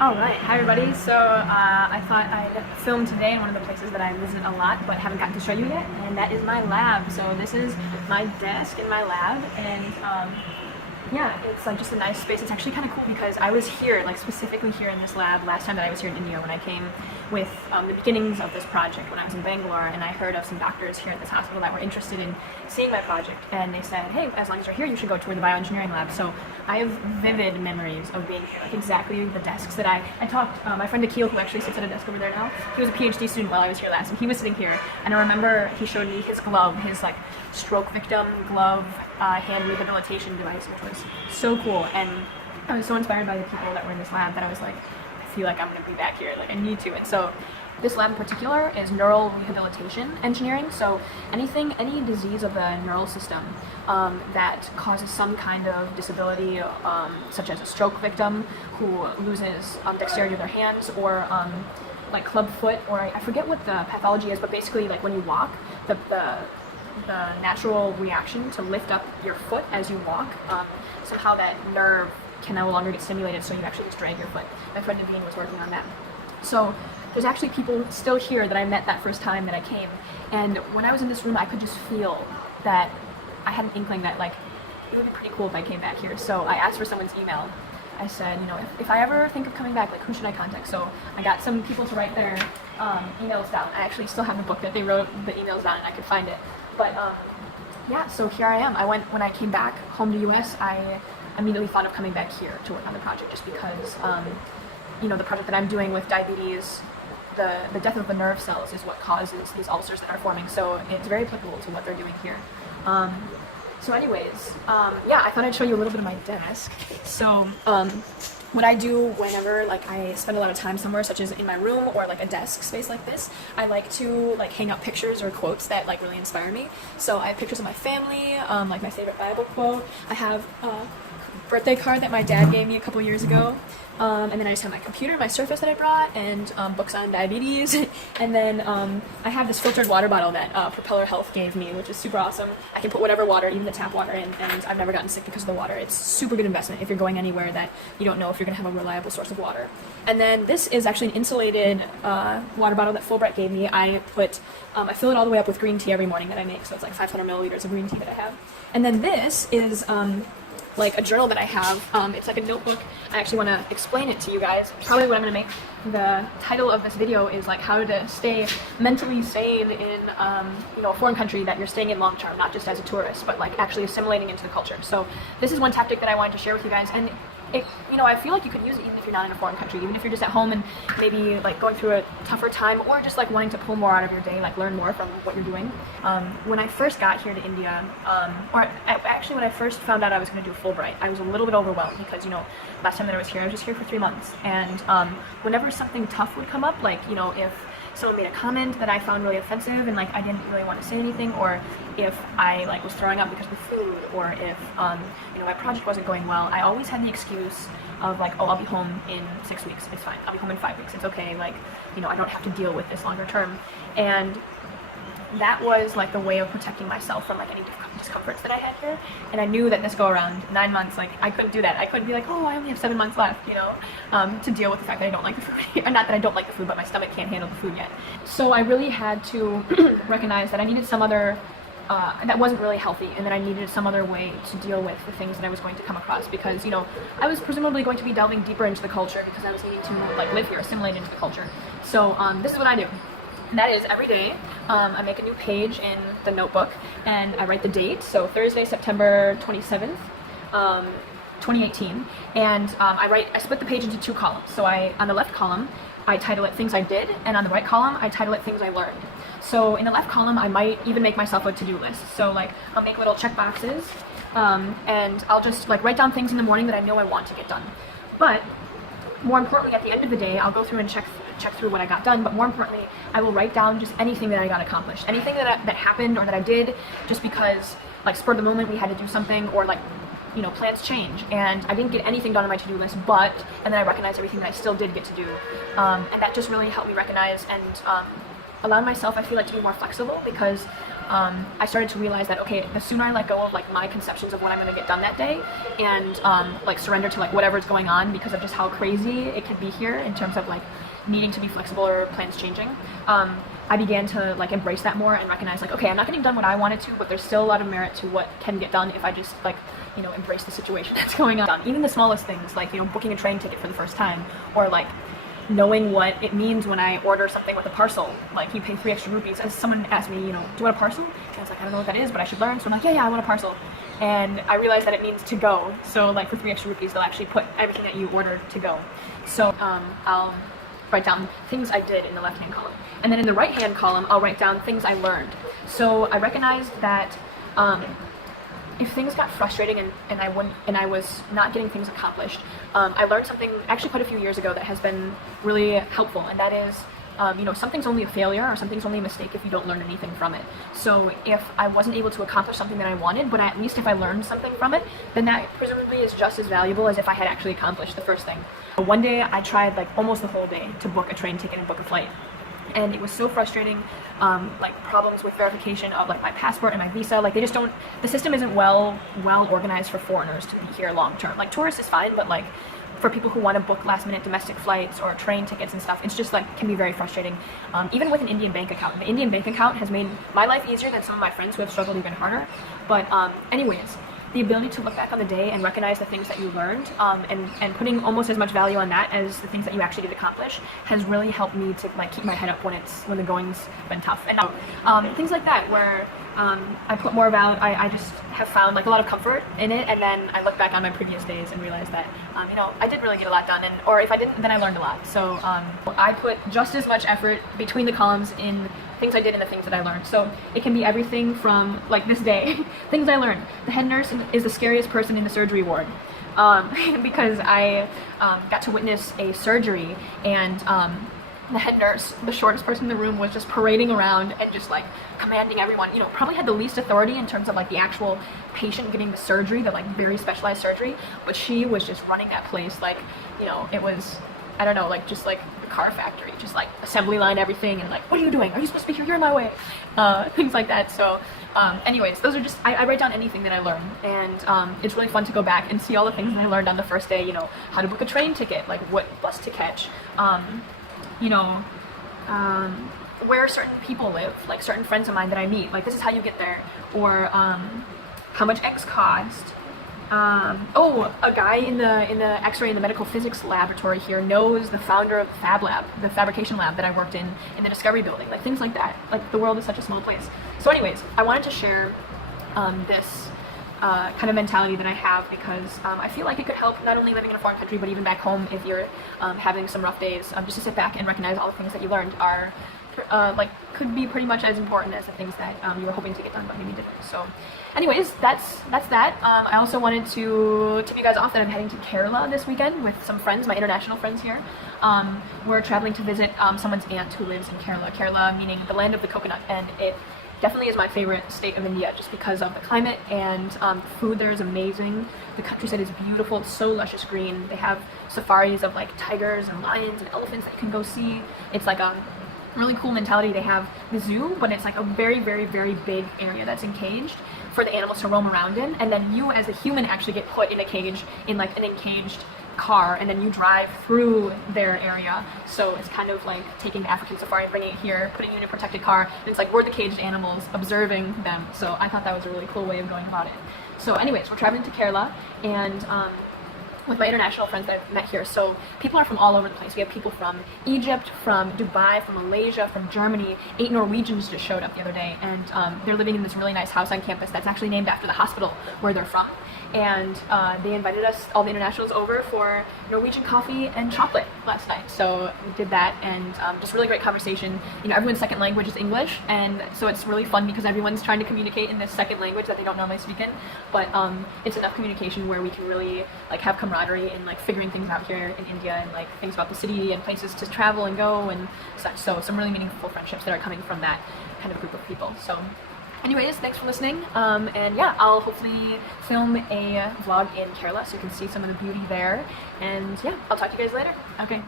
All right, hi everybody. So I thought I'd film today in one of the places that I visit a lot but haven't gotten to show you yet, and that is my lab. So this is my desk in my lab, and yeah, it's like just a nice space. It's actually kind of cool because I was here, like specifically here in this lab last time that I was here in India when I came with the beginnings of this project when I was in Bangalore, and I heard of some doctors here at this hospital that were interested in seeing my project, and they said, hey, as long as you're here, you should go tour the bioengineering lab. So I have vivid memories of being here, like exactly the desks that I talked, my friend Akil, who actually sits at a desk over there now, he was a PhD student while I was here last, and he was sitting here, and I remember he showed me his glove, his like stroke victim glove hand rehabilitation device, which was so cool, and I was so inspired by the people that were in this lab that I was like, I feel like I'm going to be back here, like I need to. And so this lab in particular is neural rehabilitation engineering. So any disease of the neural system that causes some kind of disability, such as a stroke victim who loses dexterity of their hands, or like club foot, or I forget what the pathology is, but basically like when you walk, the natural reaction to lift up your foot as you walk, somehow that nerve can no longer get stimulated, so you actually just drag your foot. My friend Naveen was working on that. So there's actually people still here that I met that first time that I came, and when I was in this room I could just feel that I had an inkling that like it would be pretty cool if I came back here. So I asked for someone's email. I said, you know, if I ever think of coming back, like who should I contact? So I got some people to write their emails down. I actually still have the book that they wrote the emails down, and I could find it. But yeah, so here I am. When I came back home to US, I immediately thought of coming back here to work on the project, just because you know, the project that I'm doing with diabetes, the death of the nerve cells is what causes these ulcers that are forming, so it's very applicable to what they're doing here. So anyways, yeah, I thought I'd show you a little bit of my desk. So what I do whenever like I spend a lot of time somewhere, such as in my room or like a desk space like this, I like to like hang up pictures or quotes that like really inspire me. So I have pictures of my family, like my favorite Bible quote. I have a birthday card that my dad gave me a couple years ago. And then I just have my computer, my Surface that I brought, and books on diabetes. And then I have this filtered water bottle that Propeller Health gave me, which is super awesome. I can put whatever water, even the tap water, in, and I've never gotten sick because of the water. It's super good investment if you're going anywhere that you don't know if you're going to have a reliable source of water. And then this is actually an insulated water bottle that Fulbright gave me. I fill it all the way up with green tea every morning that I make, so it's like 500 milliliters of green tea that I have. And then this is like a journal that I have. It's like a notebook. I actually want to explain it to you guys. Probably what I'm going to make the title of this video is like how to stay mentally sane in you know, a foreign country that you're staying in long term, not just as a tourist, but like actually assimilating into the culture. So this is one tactic that I wanted to share with you guys, and it, you know, I feel like you could use it even if you're not in a foreign country, even if you're just at home and maybe like going through a tougher time, or just like wanting to pull more out of your day, like learn more from what you're doing. When I first got here to India, or actually when I first found out I was going to do Fulbright, I was a little bit overwhelmed because, you know, last time that I was just here for 3 months, and whenever something tough would come up, like, you know, if someone made a comment that I found really offensive and like I didn't really want to say anything, or if I like was throwing up because of the food, or if you know, my project wasn't going well, I always had the excuse of like, oh, I'll be home in 6 weeks, it's fine, I'll be home in 5 weeks, it's okay, like, you know, I don't have to deal with this longer term. And that was like the way of protecting myself from like any discomforts that I had here. And I knew that this go around, 9 months, like I couldn't do that. I couldn't be like, oh, I only have 7 months left, you know, to deal with the fact that I don't like the food. Or not that I don't like the food, but my stomach can't handle the food yet. So I really had to recognize that I needed some other, that wasn't really healthy, and that I needed some other way to deal with the things that I was going to come across, because, you know, I was presumably going to be delving deeper into the culture because I was needing to like live here, assimilate into the culture. So this is what I do. That is, every day I make a new page in the notebook and I write the date, so Thursday, September 27th, 2018, and I split the page into 2 columns. So on the left column I title it things I did, and on the right column I title it things I learned. So in the left column I might even make myself a to-do list, so like I'll make little check boxes, and I'll just like write down things in the morning that I know I want to get done. But more importantly, at the end of the day, I'll go through and check through what I got done, but more importantly, I will write down just anything that I got accomplished, anything that happened or that I did just because, like, spur of the moment we had to do something, or like, you know, plans change and I didn't get anything done on my to-do list, and then I recognized everything that I still did get to do, and that just really helped me recognize and allow myself, I feel like, to be more flexible, because I started to realize that, okay, the sooner I let go of like my conceptions of what I'm going to get done that day and like surrender to like whatever's going on because of just how crazy it can be here in terms of like needing to be flexible or plans changing, I began to like embrace that more and recognize like, okay, I'm not getting done what I wanted to, but there's still a lot of merit to what can get done if I just like, you know, embrace the situation that's going on. Even the smallest things like, you know, booking a train ticket for the first time, or like knowing what it means when I order something with a parcel. Like, you pay 3 extra rupees. As someone asked me, you know, do you want a parcel? And I was like, I don't know what that is, but I should learn. So I'm like, yeah, I want a parcel. And I realized that it means to go. So like for 3 extra rupees, they'll actually put everything that you order to go. So I'll write down things I did in the left-hand column. And then in the right-hand column, I'll write down things I learned. So I recognized that if things got frustrating and I was not getting things accomplished, I learned something actually quite a few years ago that has been really helpful, and that is, you know, something's only a failure or something's only a mistake if you don't learn anything from it. So if I wasn't able to accomplish something that I wanted, but at least if I learned something from it, then that presumably is just as valuable as if I had actually accomplished the first thing. One day I tried like almost the whole day to book a train ticket and book a flight. And it was so frustrating, like problems with verification of like my passport and my visa. Like, they just don't, the system isn't well organized for foreigners to be here long term. Like, tourists is fine, but like for people who want to book last minute domestic flights or train tickets and stuff, it's just like can be very frustrating. Even with an Indian bank account. The Indian bank account has made my life easier than some of my friends who have struggled even harder. But anyways, the ability to look back on the day and recognize the things that you learned, and putting almost as much value on that as the things that you actually did accomplish, has really helped me to like keep my head up when the going's been tough. And things like that where I put more value. I just have found like a lot of comfort in it, and then I look back on my previous days and realize that you know, I did really get a lot done, or if I didn't, then I learned a lot. So I put just as much effort between the columns in things I did and the things that I learned. So it can be everything from like this day, things I learned. The head nurse is the scariest person in the surgery ward, because I got to witness a surgery, and the head nurse, the shortest person in the room, was just parading around and just like commanding everyone, you know, probably had the least authority in terms of like the actual patient getting the surgery, the like very specialized surgery, but she was just running that place like, you know, it was, I don't know, like just like a car factory, just like assembly line everything, and like, what are you doing? Are you supposed to be here? You're in my way. Things like that. So anyways, those are just, I write down anything that I learn, and it's really fun to go back and see all the things that I learned on the first day, you know, how to book a train ticket, like what bus to catch, you know, where certain people live, like certain friends of mine that I meet, like this is how you get there, or how much X cost. Oh, a guy in the X-ray and the medical physics laboratory here knows the founder of the Fab Lab, the fabrication lab that I worked in the Discovery building, like things like that. Like, the world is such a small place. So anyways, I wanted to share this kind of mentality that I have, because I feel like it could help not only living in a foreign country, but even back home if you're having some rough days, just to sit back and recognize all the things that you learned are like could be pretty much as important as the things that you were hoping to get done but maybe didn't. So anyways, that's that. I also wanted to tip you guys off that I'm heading to Kerala this weekend with some friends, my international friends here. We're traveling to visit someone's aunt who lives in Kerala. Kerala meaning the land of the coconut, and it definitely is my favorite state of India just because of the climate, and the food there is amazing. The countryside is beautiful, it's so luscious green. They have safaris of like tigers and lions and elephants that you can go see. It's like a really cool mentality. They have the zoo, but it's like a very, very, very big area that's encaged for the animals to roam around in, and then you as a human actually get put in a cage, in like an encaged car, and then you drive through their area. So it's kind of like taking the African safari and bringing it here, putting you in a protected car, and it's like we're the caged animals observing them. So I thought that was a really cool way of going about it. So anyways, we're traveling to Kerala, and with my international friends that I've met here. So people are from all over the place. We have people from Egypt, from Dubai, from Malaysia, from Germany. 8 Norwegians just showed up the other day, and they're living in this really nice house on campus that's actually named after the hospital where they're from. And they invited us, all the internationals, over for Norwegian coffee and chocolate last night. So we did that, and just really great conversation. You know, everyone's second language is English, and so it's really fun because everyone's trying to communicate in this second language that they don't normally speak in. But it's enough communication where we can really like have camaraderie and like figuring things out here in India, and like things about the city and places to travel and go and such. So some really meaningful friendships that are coming from that kind of group of people. So anyways, thanks for listening, and yeah, I'll hopefully film a vlog in Kerala so you can see some of the beauty there, and yeah, I'll talk to you guys later. Okay.